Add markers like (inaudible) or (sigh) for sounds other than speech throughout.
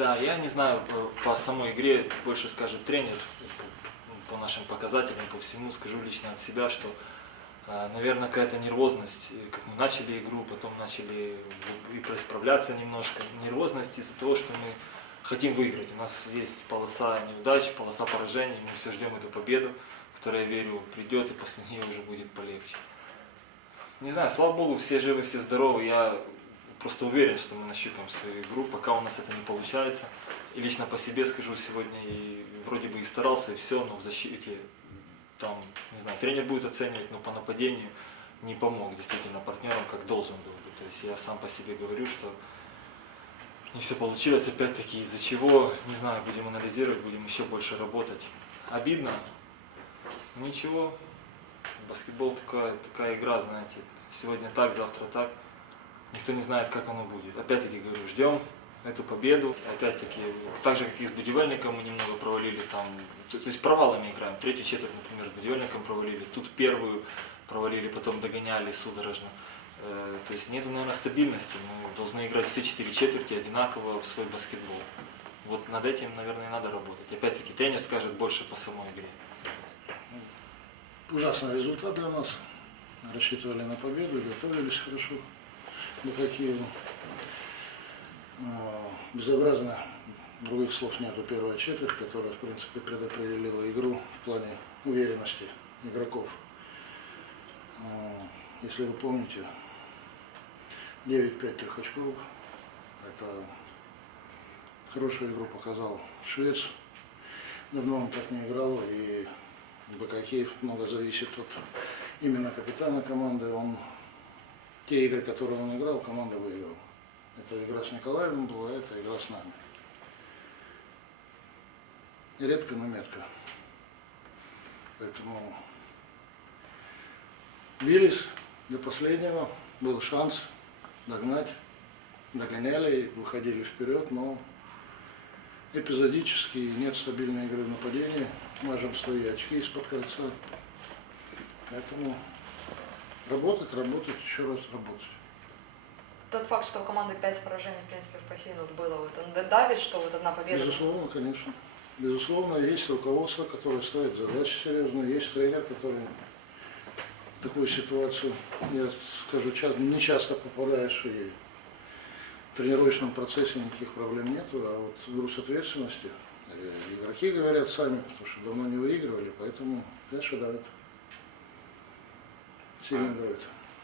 Да, я не знаю, по, самой игре больше скажет тренер, по нашим показателям, по всему скажу лично от себя, что, э, наверное, какая-то нервозность, как мы начали игру, потом начали и исправляться немножко, нервозность из-за того, что мы хотим выиграть. У нас есть полоса неудач, полоса поражений, мы все ждем эту победу, которая, я верю, придет, и после нее уже будет полегче. Не знаю, слава богу, все живы, все здоровы. Я просто уверен, что мы нащупаем свою игру, пока у нас это не получается. И лично по себе скажу сегодня, и вроде бы и старался, и все, но в защите, там, не знаю, тренер будет оценивать, но по нападению не помог действительно партнерам, как должен был бы. То есть я сам по себе говорю, что не все получилось, опять-таки, из-за чего, не знаю, будем анализировать, будем еще больше работать. Обидно? Ничего. Баскетбол такая, такая игра, знаете, сегодня так, завтра так. Никто не знает, как оно будет. Опять-таки говорю, ждем эту победу. Опять-таки, так же, как и с Будивельником мы немного провалили там, то, то есть провалами играем. Третью четверть, например, с Будивельником провалили, тут первую провалили, потом догоняли судорожно. Э, То есть нет, наверное, стабильности. Мы должны играть все четыре четверти одинаково в свой баскетбол. Вот над этим, наверное, и надо работать. Опять-таки, тренер скажет больше по самой игре. Ужасный результат для нас. Рассчитывали на победу, готовились хорошо К Киеву. А, Безобразно, других слов нету, первая четверть, которая, в принципе, предопределила игру в плане уверенности игроков. А, Если вы помните, 9-5 трех очков, это хорошую игру показал Швец. Давно он так не играл, и Бакакеев много зависит от именно капитана команды. Он те игры, которые он играл, команда выиграла. Это игра с Николаевым была, это игра с нами. Редко, но метко. Поэтому бились до последнего, был шанс догнать, догоняли, выходили вперед, но эпизодически нет стабильной игры в нападении, мажем свои очки из-под кольца. Поэтому работать, работать, еще раз работать. Тот факт, что у команды 5 поражений, в принципе, в посеяну было, вот он давит, что вот одна победа. Безусловно, конечно. Безусловно, есть руководство, которое ставит задачи серьезные, есть тренер, который в такую ситуацию, я скажу, не часто попадаешь и в тренировочном процессе никаких проблем нету, а вот груз ответственности, э, игроки говорят сами, потому что давно не выигрывали, поэтому, конечно, давит. Сильно давит.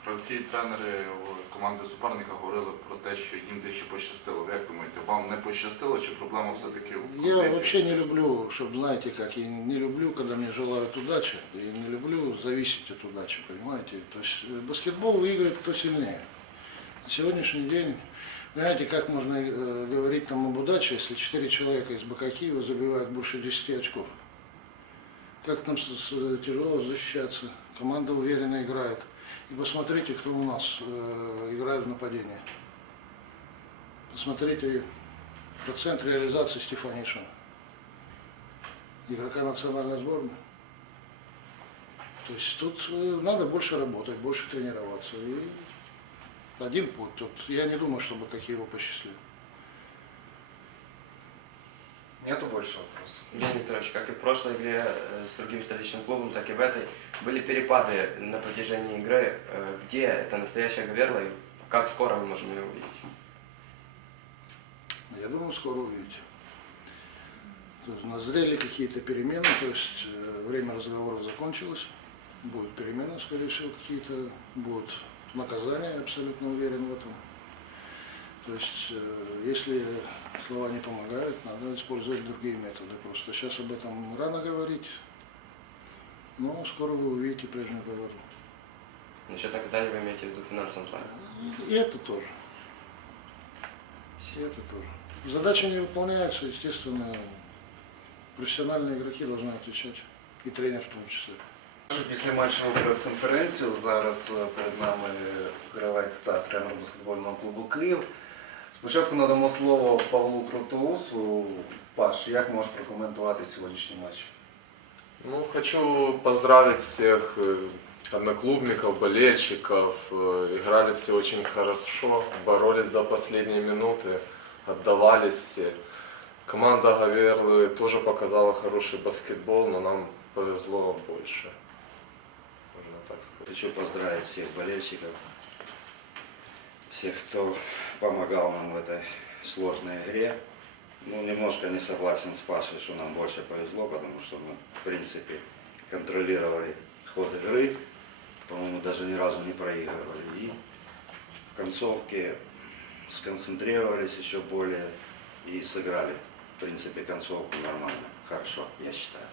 Гравці і тренери о, команди суперника говорили про те, що їм дещо пощастило. Ви як думаєте, вам не пощастило, чи проблема все-таки у Я кондиції? вообще не люблю, чтобы, знаете как, я не люблю, когда мне желают удачи, и не люблю зависеть от удачи, понимаете? То есть э, баскетбол выиграет кто сильнее. На сегодняшний день, знаете, как можно э, говорить там об удаче, если четыре человека из Бакакиева забивают больше 10 очков? Как нам тяжело защищаться, команда уверенно играет. И посмотрите, кто у нас э, играет в нападении. Посмотрите процент реализации Стефанишина, игрока национальной сборной. То есть тут э, надо больше работать, больше тренироваться. И один путь. Тут я не думаю, чтобы какие его посчастливы. Нету больше вопросов. Евгений Петрович, как и в прошлой игре э, с другим столичным клубом, так и в этой, были перепады на протяжении игры. Э, Где это настоящая Гаверла и как скоро мы можем ее увидеть? Я думаю, скоро увидите. То есть назрели какие-то перемены, то есть э, время разговоров закончилось. Будут перемены, скорее всего, какие-то, будут наказания, я абсолютно уверен в этом. То есть, э, если слова не помогают, надо использовать другие методы. Просто сейчас об этом рано говорить, но скоро вы увидите прежнюю говорю. Насчет наказания вы имеете в виду в финансовом плане? И это тоже. И это тоже. Задача не выполняется, естественно, профессиональные игроки должны отвечать, и тренер в том числе. Після матчеву прес-конференцію зараз е, перед нами гравець та тренер баскетбольного клубу Київ. Спочатку надамо слово Павлу Крутоусу. Паш, як можеш прокоментувати сьогоднішній матч? Ну, хочу поздравить всех э, одноклубников, болельщиков. Э, Играли все очень хорошо, боролись до последней минуты, отдавались все. Команда Гаверлы тоже показала хороший баскетбол, но нам повезло больше. Можно так сказать. Хочу поздравить всех болельщиков, всех, кто помогал нам в этой сложной игре. Ну, немножко не согласен с Пашей, что нам больше повезло, потому что мы, в принципе, контролировали ход игры. По-моему, даже ни разу не проигрывали. И в концовке сконцентрировались еще более и сыграли, в принципе, концовку нормально, хорошо, я считаю.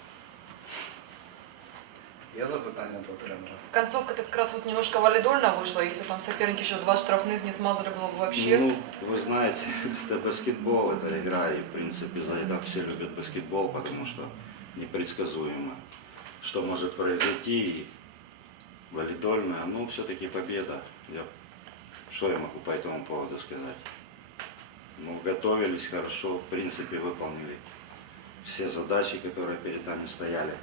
Є запитання до тренера? Концовка-то как раз вот немножко валидольно вышла, если там соперники еще два штрафных не смазали, было бы вообще. Ну, вы знаете, (laughs) это баскетбол, это игра, и, в принципе, за это все любят баскетбол, потому что непредсказуемо, что может произойти, и валидольная, ну, все-таки победа. Я, что я могу по этому поводу сказать? Ну, готовились хорошо, в принципе, выполнили все задачи, которые перед нами стояли.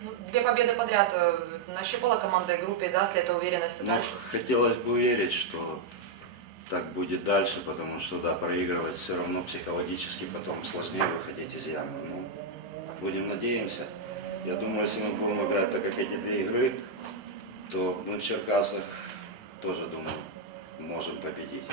Ну, две победы подряд э, нащупала команда и группе, да, если это уверенность Ну, дальше. хотелось бы верить, что так будет дальше, потому что, да, проигрывать все равно психологически потом сложнее выходить из ямы. Ну, будем надеемся. Я думаю, если мы будем играть так, как эти две игры, то мы в Черкасах тоже, думаю, можем победить.